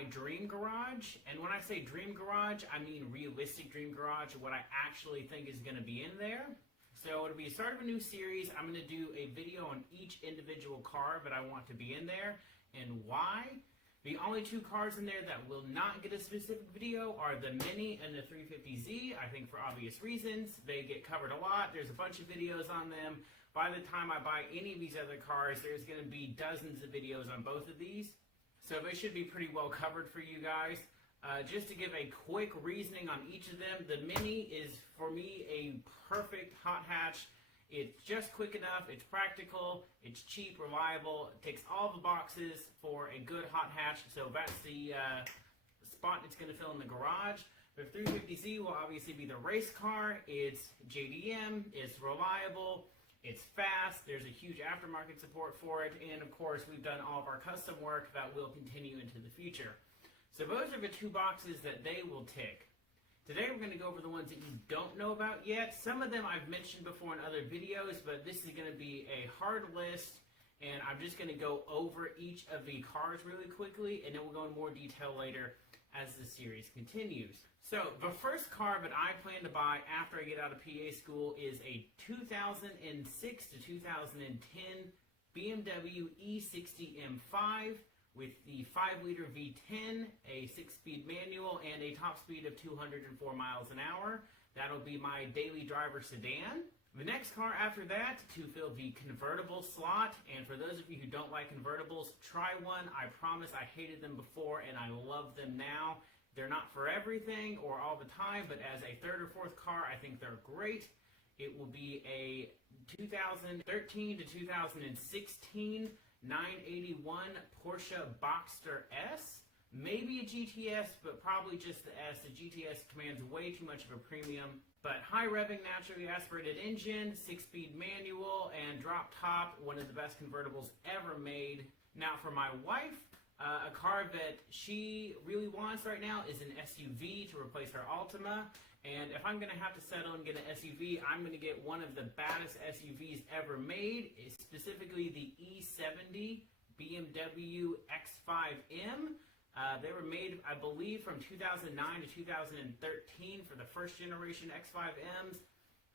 my dream garage. And when I say dream garage, I mean realistic dream garage, what I actually think is going to be in there. So it'll be a start of a new series. I'm going to do a video on each individual car that I want to be in there and why. The only two cars in there that will not get a specific video are the Mini and the 350Z, I think for obvious reasons. They get covered a lot. There's a bunch of videos on them. By the time I buy any of these other cars, there's going to be dozens of videos on both of these. So they should be pretty well covered for you guys. Just to give a quick reasoning on each of them, the Mini is, for me, a perfect hot hatch. It's just quick enough, it's practical, it's cheap, reliable, it ticks all the boxes for a good hot hatch, so that's the spot it's going to fill in the garage. The 350Z will obviously be the race car. It's JDM, it's reliable, it's fast, there's a huge aftermarket support for it, and of course we've done all of our custom work that will continue into the future. So those are the two boxes that they will tick. Today we're going to go over the ones that you don't know about yet. Some of them I've mentioned before in other videos, but this is going to be a hard list, and I'm just going to go over each of the cars really quickly, and then we'll go in more detail later as the series continues. So the first car that I plan to buy after I get out of PA school is a 2006 to 2010 Bmw E60 M5. With the 5-liter V10, a 6-speed manual, and a top speed of 204 miles an hour. That'll be my daily driver sedan. The next car after that to fill the convertible slot, and for those of you who don't like convertibles, try one. I promise I hated them before and I love them now. They're not for everything or all the time, but as a third or fourth car, I think they're great. It will be a 2013 to 2016 981 Porsche Boxster S, maybe a GTS, but probably just the S. The GTS commands way too much of a premium, but high revving naturally aspirated engine, 6-speed manual, and drop top, one of the best convertibles ever made. Now for my wife, a car that she really wants right now is an SUV to replace her Altima. And if I'm going to have to settle and get an SUV, I'm going to get one of the baddest SUVs ever made, specifically the E70 Bmw X5m. They were made, I believe, from 2009 to 2013 for the first generation X5Ms.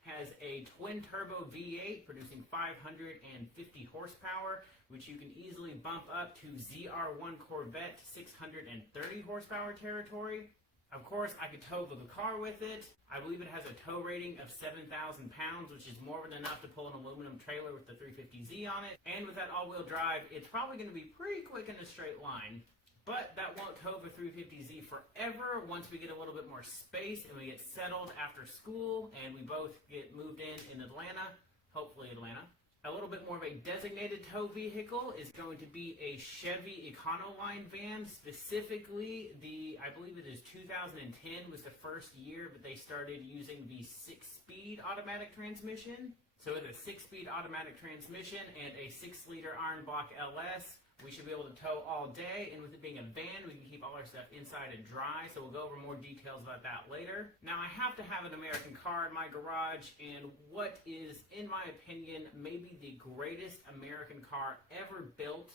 Has a twin-turbo V8 producing 550 horsepower, which you can easily bump up to ZR1 Corvette 630 horsepower territory. Of course, I could tow the car with it. I believe it has a tow rating of 7,000 pounds, which is more than enough to pull an aluminum trailer with the 350Z on it. And with that all-wheel drive, it's probably going to be pretty quick in a straight line. But that won't tow the 350Z forever once we get a little bit more space and we get settled after school and we both get moved in Atlanta, hopefully Atlanta. A little bit more of a designated tow vehicle is going to be a Chevy Econoline van, specifically I believe it is 2010 was the first year that they started using the 6-speed automatic transmission. So with a 6-speed automatic transmission and a 6-liter iron block LS, we should be able to tow all day, and with it being a van, we can keep all our stuff inside and dry, so we'll go over more details about that later. Now, I have to have an American car in my garage, and what is, in my opinion, maybe the greatest American car ever built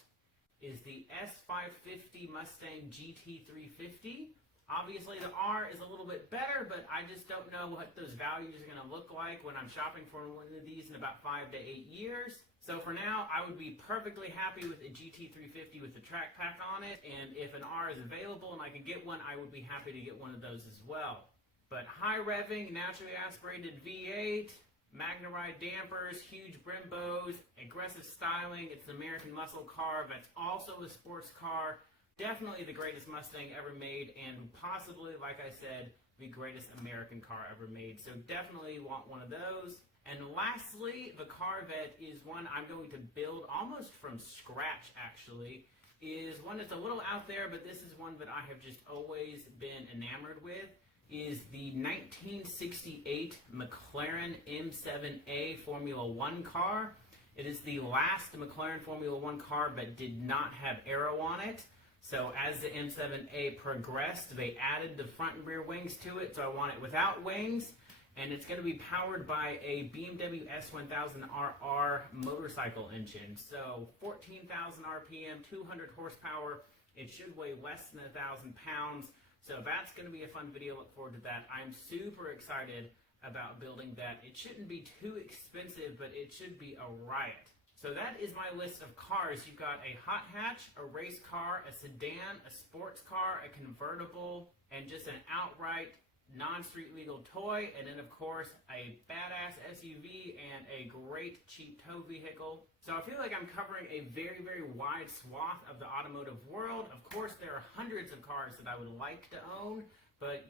is the S550 Mustang GT350. Obviously, the R is a little bit better, but I just don't know what those values are going to look like when I'm shopping for one of these in about 5 to 8 years. So for now, I would be perfectly happy with a GT350 with the track pack on it, and if an R is available and I could get one, I would be happy to get one of those as well. But high revving, naturally aspirated V8, Magnaride dampers, huge Brembos, aggressive styling. It's an American muscle car that's also a sports car. Definitely the greatest Mustang ever made, and possibly, like I said, the greatest American car ever made. So definitely want one of those. And lastly, the car that is one I'm going to build almost from scratch, actually, is one that's a little out there, but this is one that I have just always been enamored with, is the 1968 Mclaren M7 Formula One car. It is the last Mclaren Formula One car that did not have aero on it. So as the M7A progressed, they added the front and rear wings to it, so I want it without wings. And it's going to be powered by a Bmw S1000RR motorcycle engine. So 14,000 RPM, 200 horsepower, It should weigh less than 1,000 pounds. So that's going to be a fun video. Look forward to that. I'm super excited about building that. It shouldn't be too expensive, but it should be a riot. So that is my list of cars. You've got a hot hatch, a race car, a sedan, a sports car, a convertible, and just an outright non-street legal toy. And then of course a badass SUV and a great cheap tow vehicle. So I feel like I'm covering a very, very wide swath of the automotive world. Of course there are hundreds of cars that I would like to own, but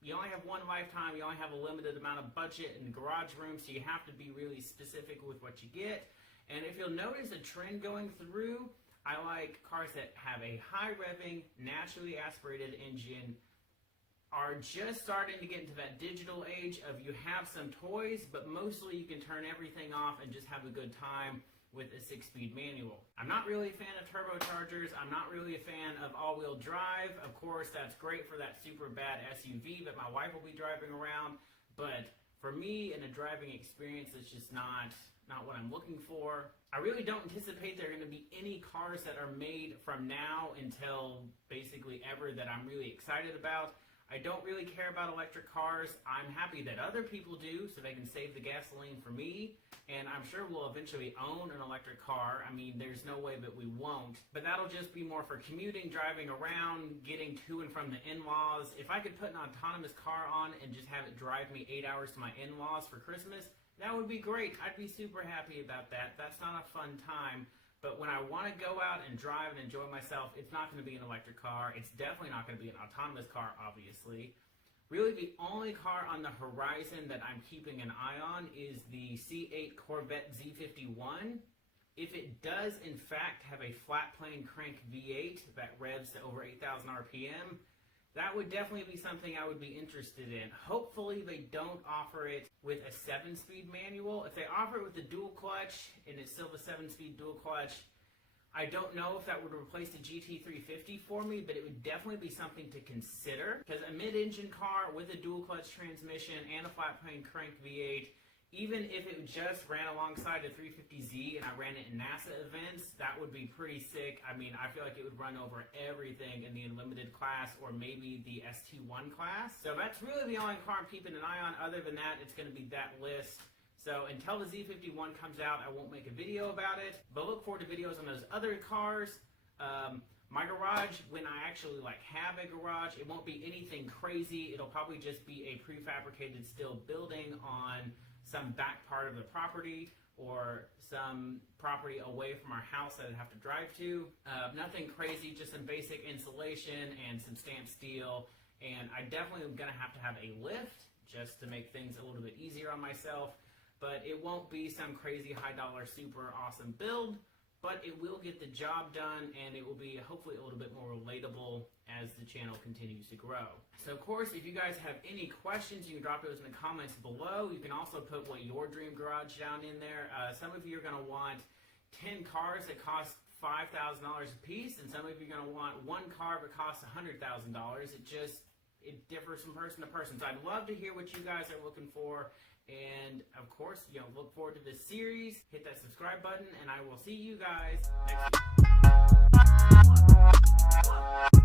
you only have one lifetime, you only have a limited amount of budget and garage room, so you have to be really specific with what you get. And if you'll notice a trend going through, I like cars that have a high revving, naturally aspirated engine, are just starting to get into that digital age of you have some toys, but mostly you can turn everything off and just have a good time with a 6-speed manual. I'm not really a fan of turbochargers. I'm not really a fan of all-wheel drive. Of course, that's great for that super bad SUV that my wife will be driving around, but for me, in a driving experience, it's just not what I'm looking for. I really don't anticipate there are going to be any cars that are made from now until basically ever that I'm really excited about. I don't really care about electric cars. I'm happy that other people do so they can save the gasoline for me, and I'm sure we'll eventually own an electric car. I mean, there's no way that we won't, but that'll just be more for commuting, driving around, getting to and from the in-laws. If I could put an autonomous car on and just have it drive me 8 hours to my in-laws for Christmas, that would be great. I'd be super happy about that. That's not a fun time. But when I want to go out and drive and enjoy myself, it's not going to be an electric car. It's definitely not going to be an autonomous car, obviously. Really, the only car on the horizon that I'm keeping an eye on is the C8 Corvette Z51. If it does, in fact, have a flat plane crank V8 that revs to over 8,000 RPM, that would definitely be something I would be interested in. Hopefully they don't offer it with a 7-speed manual. If they offer it with a dual clutch and it's still the 7-speed dual clutch, I don't know if that would replace the GT350 for me, but it would definitely be something to consider. Because a mid-engine car with a dual clutch transmission and a flat plane crank V8, even if it just ran alongside the 350Z and I ran it in NASA events, that would be pretty sick. I mean, I feel like it would run over everything in the Unlimited class or maybe the ST1 class. So that's really the only car I'm keeping an eye on. Other than that, it's going to be that list. So until the Z51 comes out, I won't make a video about it. But look forward to videos on those other cars. My garage, when I actually have a garage, it won't be anything crazy. It'll probably just be a prefabricated steel building on some back part of the property or some property away from our house that I'd have to drive to. Nothing crazy, just some basic insulation and some stamped steel. And I definitely am going to have a lift just to make things a little bit easier on myself. But it won't be some crazy high dollar super awesome build, but it will get the job done and it will be hopefully a little bit more relatable as the channel continues to grow. So of course, if you guys have any questions, you can drop those in the comments below. You can also put what your dream garage down in there. Some of you are going to want 10 cars that cost $5,000 a piece, and some of you are going to want one car that costs $100,000. It differs from person to person. So I'd love to hear what you guys are looking for. And of course, look forward to this series. Hit that subscribe button, and I will see you guys next week.